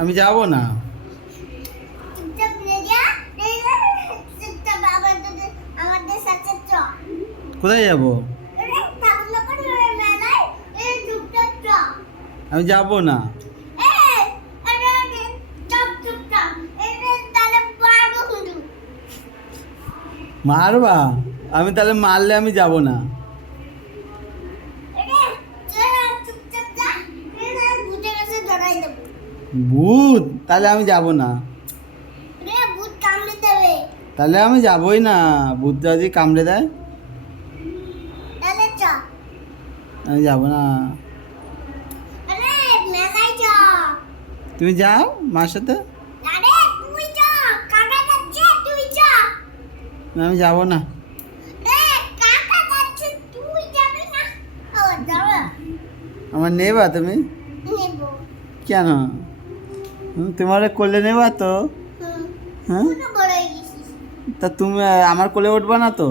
আমি যাব না। কোথায় যাব? আমি যাব না। মারবা? আমি তাহলে মারলে আমি যাব না। ভূত? তাহলে আমি যাব না। তাহলে আমি যাবই না। ভূত যদি কামড়ে দেয় আমি যাব না। তুমি যাও মার সাথে। আমি যাব না। আমার নেবা তুমি? কেন? তোমার কোলে নেবা তো? হ্যাঁ, তা তুমি আমার কোলে উঠবা না তো?